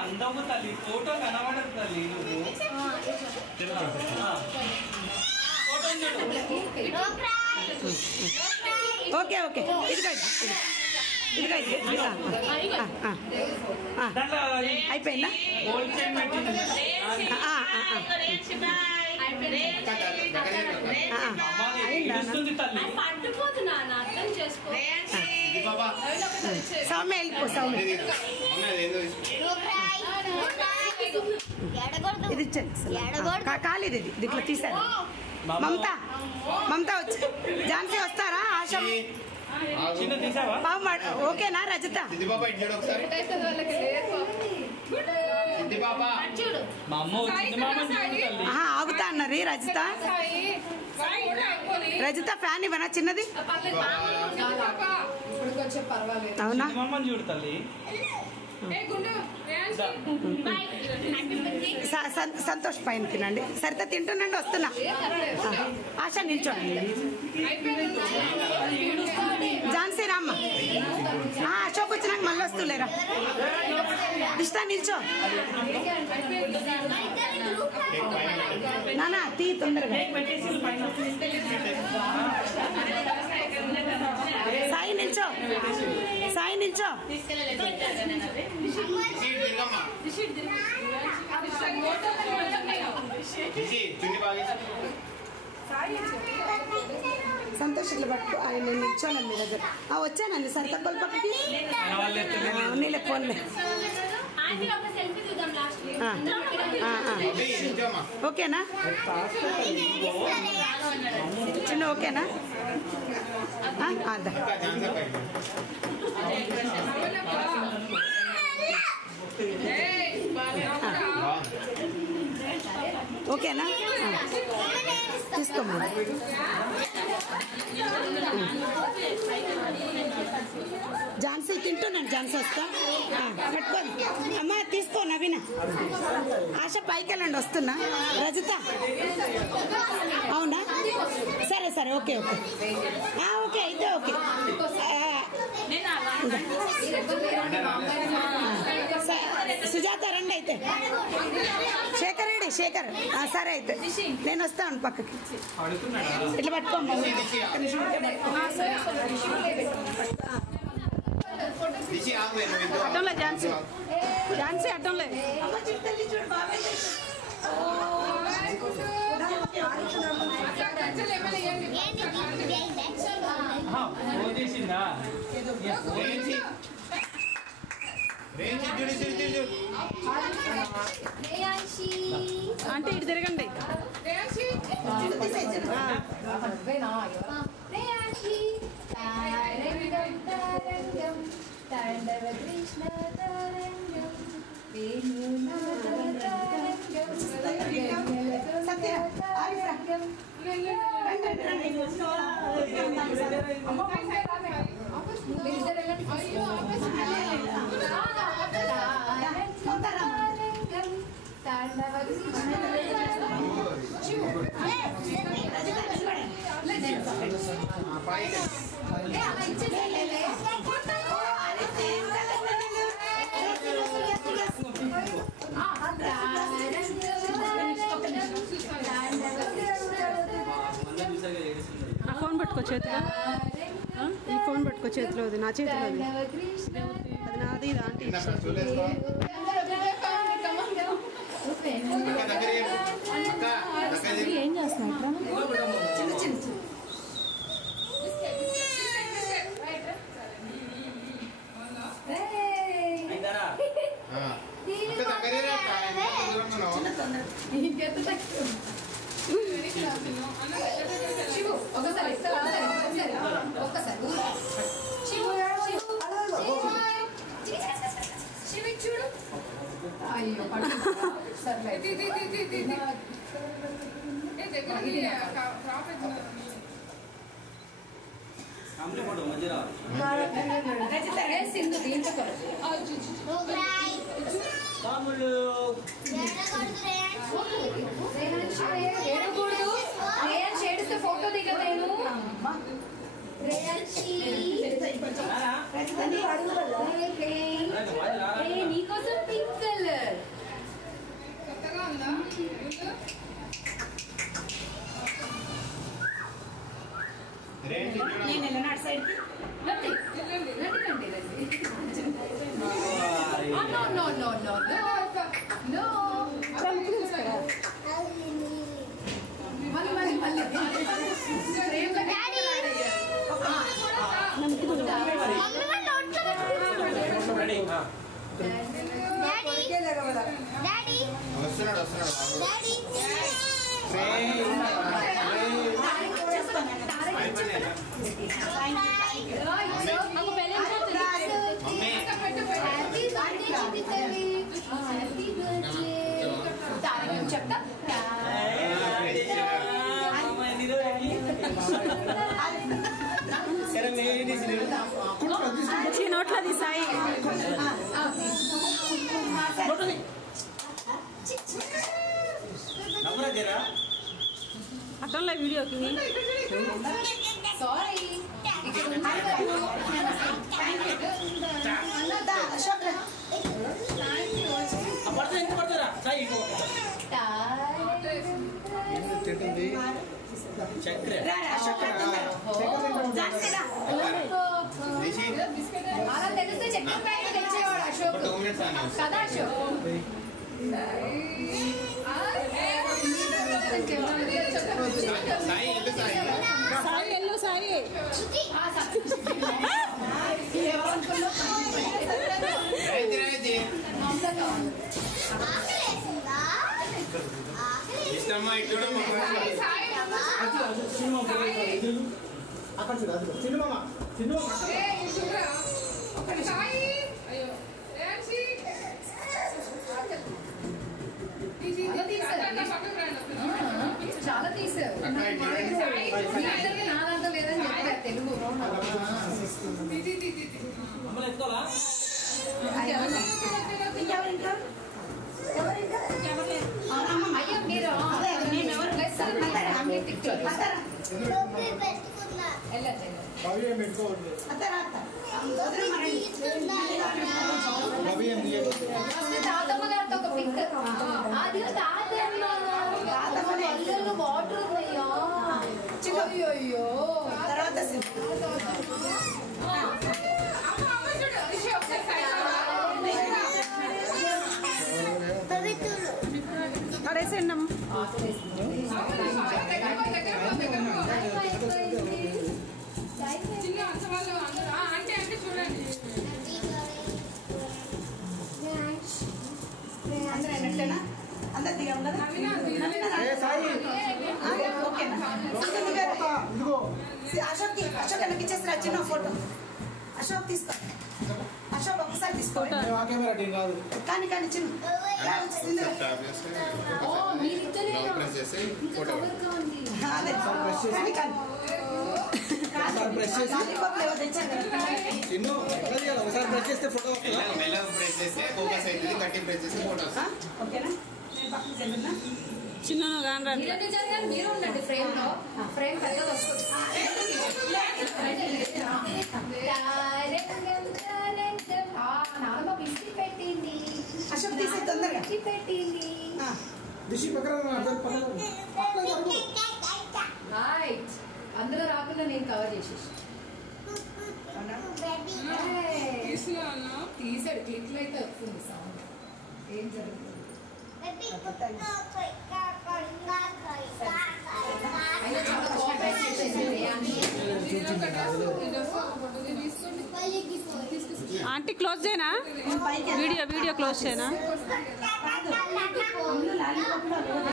అందము తల్లి ఫోటో కనబడదు తల్లి ఓకే ఓకే అయిపోయిందా సౌమ్య వెళ్ళిపో సౌమ్య ఇది ఇచ్చండి కాలేదు ఇది ఇట్లా తీసారు మమత వచ్చి ఝాన్సీ వస్తారా ఆశ ఓకేనా రజత ఆగుతా అన్నారు రజత ఫ్యాన్ ఇవ్వనా చిన్నది అవునా సంతోష్ పైన తినండి సరిత తింటున్నాండి వస్తున్నా ఆశ నిల్చోండి ఝాన్సీ రామ్మ అశోక్ వచ్చినాక మళ్ళీ వస్తులేరా ఇష్టా నిల్చో నానా తీ తొందరగా సాయి నిల్చో సంతోష్ ఇట్లా పట్టు ఆయన నిల్చోనండి మీ దగ్గర వచ్చానండి సరిత పక్కకి నీళ్ళ ఫోన్లే ఓకేనా చిన్న ఓకేనా ఓకేనా తీసుకోమా ఝాన్సీ తింటున్నాను ఝాన్సీ వస్తా పట్టుకోండి అమ్మా తీసుకో నవీన ఆశ పైకి వెళ్ళండి వస్తున్నా రజిత అవునా సరే ఓకే ఓకే అయితే ఓకే సుజాత రండి అయితే శేఖర్ సరే అయితే నేను వస్తాను పక్కకి ఇట్లా పట్టుకోమ్మా అట్టంలే ఝాన్సీ అట్టంలే అంటే ఇటు తిరగండి ఫోన్ పట్టుకో చేతిలో ఈ ఫోన్ పట్టుకో చేతిలో నా చేతిలో అది నాది ఇది ఆంటీ ఏం చేస్తున్నా అయ్యో నీకోసం పింక్ కలర్ కొత్తగా ఉందా నేను వెళ్ళినాడు సైడ్కి చెప్తా నోట్లది సాయి అట్లా వీడియోకి సారీ అలా తెలిస్తే చక్కెర ప్యాకెట్ తెచ్చేవాడు అశోక్ కదా అశోక్ సాయి ఎల్లు సాయి ఇష్టమ్మా ఇట్లా అక్కడ చూడు చిన్నమ్మ చాలా తీసారు నాదంతా లేదని చెప్పారు తెలుగు అయ్యో మీరు తాతమ్మ గారితో ఒక పిక్ అది తాతమ్మ కళ్ళల్లో వాటర్ ఉన్నాయా అయ్యో తర్వాత పడేసేయండి అందరు దిగాం కదా అశోక్ వెనక్కి ఇచ్చేసి చిన్న ఫోటో అశోక్ తీసుకో అశోక్ ఒకసారి తీసుకో కానీ కానీ చిన్న అదే కానీ కానీ ఒకసారి ప్రెస్ చేస్తే ఫోటో మెల్లగా ప్రెస్ చేస్తే ఫోకస్ అవుతుంది గట్టి ప్రెస్ చేస్తే ఫోటో ఓకేనా చిన్న గానరా మీరు ఉండండి ఫ్రేమ్ లో ఫ్రేమ్ పెద్దది వస్తుంది నాన్నమ్మ బిస్కెట్ పెట్టింది అశోక్ తీసే తొందరగా పెట్టింది రైట్ అందులో రాకుండా నేను కవర్ చేసేసి తీసాడు క్లిక్లో అయితే వస్తుంది సౌండ్ ఏం జరుగుతుంది అయినా చాలా కోఆపరేట్ చేసేసింది ఆంటీ క్లోజ్ చేయనా వీడియో క్లోజ్ చేయనా